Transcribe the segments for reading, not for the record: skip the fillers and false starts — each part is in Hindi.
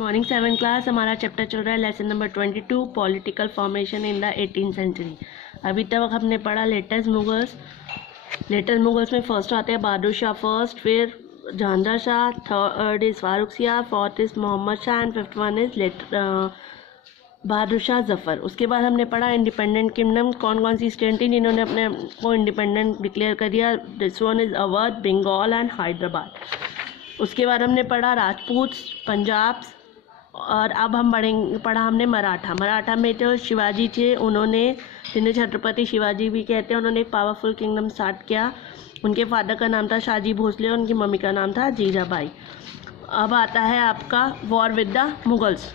मॉर्निंग 7 क्लास हमारा चैप्टर चल रहा है lesson number 22 political formation in the 18th century. अभी तक हमने पढ़ा लेटेस्ट मुगल्स में फर्स्ट आते हैं बहादुर शाह फर्स्ट, फिर Jahangir Shah, third is Farooq Shah, fourth is Mohammad Shah and fifth one is Bahadur Shah Zafar. उसके बाद हमने पढ़ा इंडिपेंडेंट किंगडम, कौन कौन सी स्टेट थी जिन्होंने अपने को इंडिपेंडेंट डिक्लेयर कर दिया। This one is Awadh, Bengal and Hyderabad. उसके बाद हमने पढ़ा राजपूत, पंजाब, और अब हम पढ़ा हमने मराठा में जो शिवाजी थे, उन्होंने जिन्हें छत्रपति शिवाजी भी कहते हैं, उन्होंने एक पावरफुल किंगडम स्टार्ट किया। उनके फादर का नाम था शाहजी भोसले और उनकी मम्मी का नाम था जीजाबाई। अब आता है आपका war with the Mughals.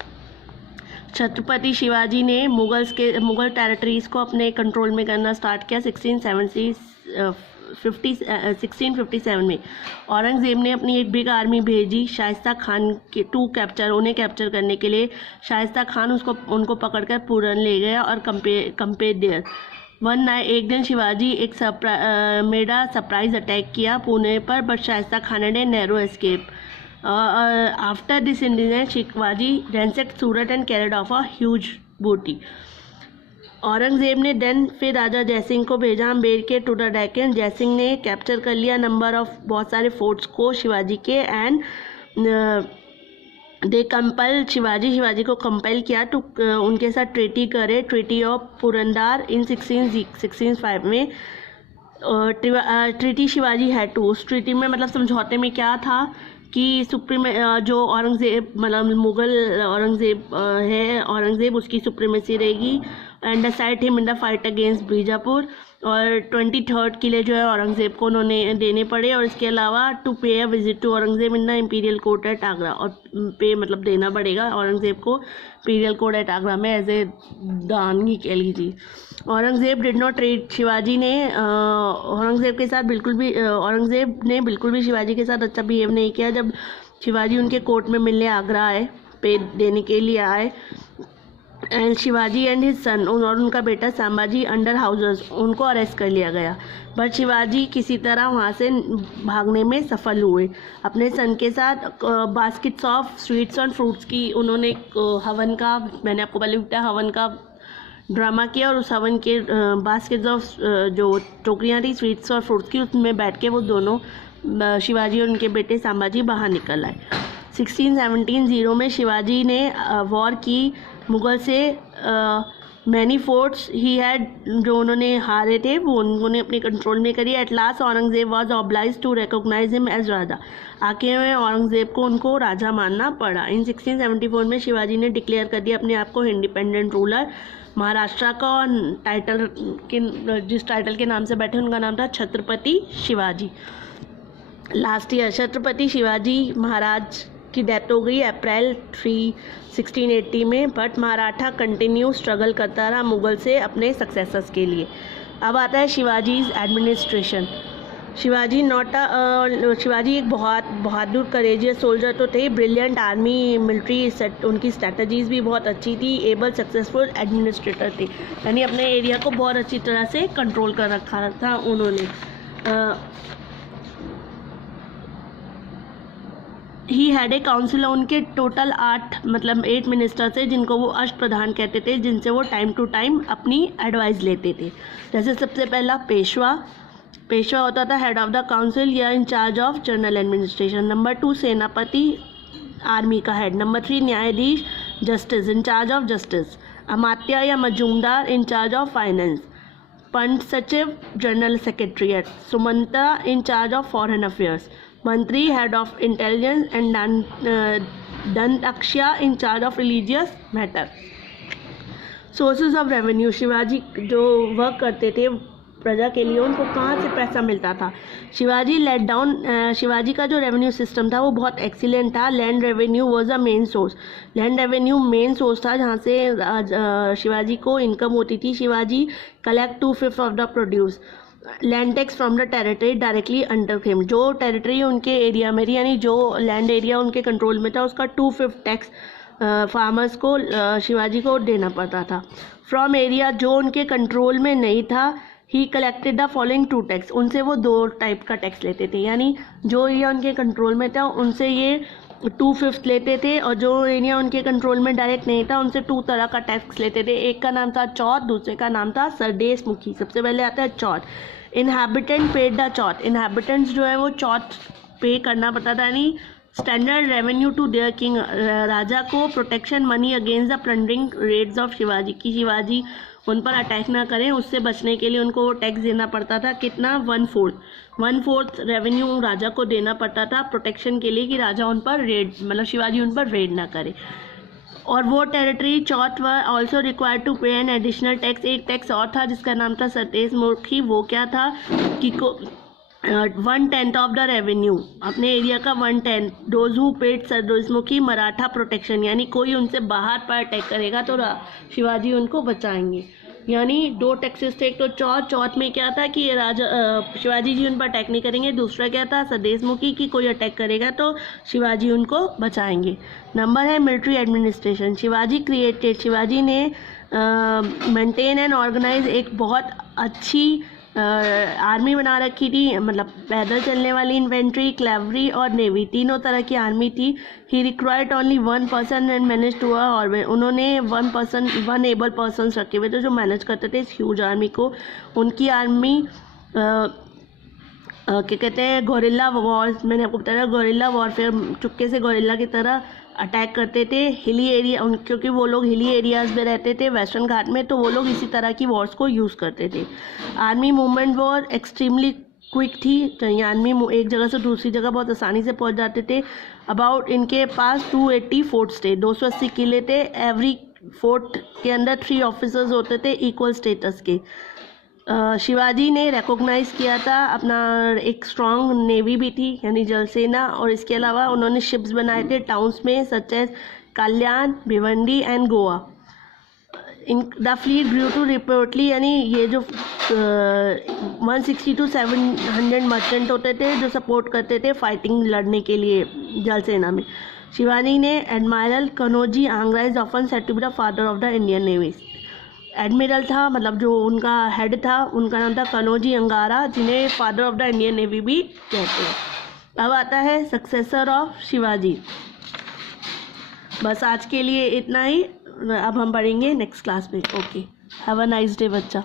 Chhatrapati Shivaji ने मुगल टेरिटरीज़ को अपने कंट्रोल में करना स्टार्ट किया 1657 में। औरंगज़ेब ने अपनी एक बिग आर्मी भेजी शाइस्ता खान के उन्हें कैप्चर करने के लिए। शाइस्ता खान उनको पकड़कर पूरन ले गया और कंपेयर देयर एक दिन Shivaji made a surprise attack किया पुणे पर, बट शाइस्ता खान ने narrow escape. After this incident Shivaji ransacked Surat and carried off a huge booty. Aurangzeb ने देन फिर राजा जयसिंह को भेजा अम्बेर के टू द डेक्कन। जयसिंह ने कैप्चर कर लिया नंबर ऑफ बहुत सारे फोर्ट्स को शिवाजी के, एंड दे कंपल शिवाजी को कंपेल किया टू उनके साथ ट्रीटी करे, ट्रीटी ऑफ पुरंदर इन 1605 में। ट्रीटी शिवाजी है टू, उस ट्रीटी में मतलब समझौते में क्या था कि जो औरंगज़ेब मतलब मुग़ल औरंगज़ेब उसकी सुप्रीमेसी रहेगी and decide him in the fight against Bijapur. और 23rd किले जो है औरंगज़ेब को उन्होंने देने पड़े, और इसके अलावा to pay a visit to Aurangzeb in the imperial court at Agra. और पे मतलब देना पड़ेगा औरंगज़ेब को इम्पीरियल कोर्ट एट आगरा में एज ए दान ही कह लीजिए। Aurangzeb did not treat Shivaji ने औरंगज़ेब ने बिल्कुल भी शिवाजी के साथ अच्छा बिहेव नहीं किया। जब शिवाजी उनके कोर्ट में मिलने आगरा आए, पे देने के लिए आए, and Shivaji and his son और उनका बेटा संभाजी अंडर हाउसेस, उनको अरेस्ट कर लिया गया। बट शिवाजी किसी तरह वहाँ से भागने में सफल हुए। अपने सन के साथ बास्केट्स ऑफ स्वीट्स और फ्रूट्स की उन्होंने हवन का, मैंने आपको पहले बताया, हवन का ड्रामा किया, और उस हवन के बास्केट्स ऑफ जो टोकरियाँ थी स्वीट्स और फ्रूट्स की, उसमें बैठ के वो दोनों शिवाजी और उनके बेटे संभाजी बाहर निकल आए। 1617 में शिवाजी ने वॉर की मुग़ल से। मैनी फोर्ट्स ही हैड जो उन्होंने हारे थे वो उन्होंने अपने कंट्रोल में करी। At last Aurangzeb was obliged to recognize him as raja. आखिर में औरंगज़ेब को उनको राजा मानना पड़ा। इन 1674 में शिवाजी ने डिक्लेयर कर दिया अपने आप को इंडिपेंडेंट रूलर। महाराष्ट्र का जिस टाइटल के नाम से बैठे उनका नाम था छत्रपति शिवाजी। लास्ट ईयर छत्रपति शिवाजी महाराज की डेथ हो गई अप्रैल 3, 1680 में, बट मराठा कंटिन्यू स्ट्रगल करता रहा मुग़ल से अपने सक्सेसर्स के लिए। अब आता है शिवाजीज़ एडमिनिस्ट्रेशन। शिवाजी एक बहुत बहादुर करेजियस सोल्जर तो थे, ब्रिलियंट आर्मी मिलिट्री उनकी स्ट्रैटेजीज़ भी बहुत अच्छी थी, एबल सक्सेसफुल एडमिनिस्ट्रेटर थे, यानी अपने एरिया को बहुत अच्छी तरह से कंट्रोल कर रखा था उन्होंने। ही हैड ए काउंसिल, उनके टोटल 8 मिनिस्टर थे जिनको वो अष्टप्रधान कहते थे, जिनसे वो टाइम टू टाइम अपनी एडवाइस लेते थे। जैसे सबसे पहला पेशवा होता था हेड ऑफ द काउंसिल या in charge of general administration. Number 2 सेनापति, आर्मी का हेड। नंबर 3 न्यायाधीश, justice, in charge of justice. अमात्य या मजूमदार, इन चार्ज ऑफ फाइनेंस। पंच सचिव, जनरल सेक्रेटरीट। सुमंत्रा, in charge of foreign affairs. मंत्री, हेड ऑफ इंटेलिजेंस, एंड दंतअक्षया, in charge of religious matter. Sources of revenue, Shivaji जो वर्क करते थे प्रजा के लिए, उनको कहाँ से पैसा मिलता था। शिवाजी का जो रेवेन्यू सिस्टम था वो बहुत एक्सीलेंट था। Land revenue was a main source. Land revenue main source था जहाँ से शिवाजी को इनकम होती थी। Shivaji collect 2/5 of the produce land tax from the territory directly under him. जो टेरिटरी उनके एरिया में थी, यानी जो लैंड एरिया उनके कंट्रोल में था, उसका 2/5 टैक्स फार्मर्स को शिवाजी को देना पड़ता था। फ्रॉम एरिया जो उनके कंट्रोल में नहीं था, ही कलेक्टेड द फॉलोइंग 2 टैक्स, उनसे वो 2 टाइप का टैक्स लेते थे, यानी जो एरिया उनके कंट्रोल में था उनसे ये 2/5 लेते थे, और जो एरिया उनके कंट्रोल में डायरेक्ट नहीं था उनसे 2 तरह का टैक्स लेते थे। एक का नाम था चौथ, दूसरे का नाम था सरदेश मुखी। सबसे पहले आता है चौथ। Inhabitant paid the chauth. Inhabitants जो है वो चौथ पे करना पड़ता था, यानी standard revenue to their king. राजा को protection money against the plundering raids of Shivaji, कि शिवाजी उन पर अटैक ना करें, उससे बचने के लिए उनको वो टैक्स देना पड़ता था। कितना? 1/4 रेवेन्यू राजा को देना पड़ता था प्रोटेक्शन के लिए, कि राजा उन पर रेड, मतलब शिवाजी उन पर रेड ना करे। और वो territory chauth were also required to pay an additional tax. एक टैक्स और था जिसका नाम था सरदेश मुखी। वो क्या था कि 1/10 ऑफ द रेवेन्यू, अपने एरिया का 1/10। डोज हु पेड सरदेश मुखी मराठा प्रोटेक्शन, यानी कोई उनसे बाहर पर अटैक करेगा तो शिवाजी उनको बचाएंगे। यानी 2 टैक्सेस थे, एक तो चौथ में क्या था कि राजा शिवाजी जी उन पर अटैक नहीं करेंगे, दूसरा क्या था सरदेश मुखी कि कोई अटैक करेगा तो शिवाजी उनको बचाएंगे। नंबर है मिलिट्री एडमिनिस्ट्रेशन। शिवाजी ने मेंटेन एंड ऑर्गेनाइज एक बहुत अच्छी आर्मी बना रखी थी, मतलब पैदल चलने वाली इन्फेंट्री, क्लेवरी और नेवी, तीनों तरह की आर्मी थी। He required only 1 person and manage to organize. उन्होंने 1 एबल पर्सन रखे हुए थे जो मैनेज करते थे इस ह्यूज आर्मी को। उनकी आर्मी क्या कहते हैं, गोरिल्ला वॉर, मैंने आपको बताया गोरिल्ला वॉरफेयर, चुपके से गोरिल्ला की तरह अटैक करते थे हिली एरिया, क्योंकि वो लोग हिली एरियाज़ में रहते थे वेस्टर्न घाट में, तो वो लोग इसी तरह की वॉर्स को यूज़ करते थे। Army movement war extremely quick थी, तो आर्मी एक जगह से दूसरी जगह बहुत आसानी से पहुंच जाते थे। अबाउट इनके पास 280 फोर्ट्स थे, 280 किले थे। एवरी फोर्ट के अंदर 3 ऑफिसर्स होते थे इक्वल स्टेटस के। शिवाजी ने रिकॉग्नाइज किया था अपना एक स्ट्रॉन्ग नेवी भी थी, यानी जल सेना, और इसके अलावा उन्होंने शिप्स बनाए थे टाउन्स में such as Kalyan, Bhiwandi and Goa. In the fleet grew to reportedly, यानी ये जो 160 to 700 मर्चेंट होते थे जो सपोर्ट करते थे फाइटिंग लड़ने के लिए जल सेना में। शिवाजी ने admiral Kanhoji Angre is often said to be the father of the Indian navy. Admiral था, मतलब जो उनका हेड था, उनका नाम था कनौजी अंगारा, जिन्हें father of the Indian navy भी कहते हैं। अब आता है सक्सेसर ऑफ शिवाजी। बस आज के लिए इतना ही, अब हम पढ़ेंगे नेक्स्ट क्लास में। Okay, have a nice day बच्चा।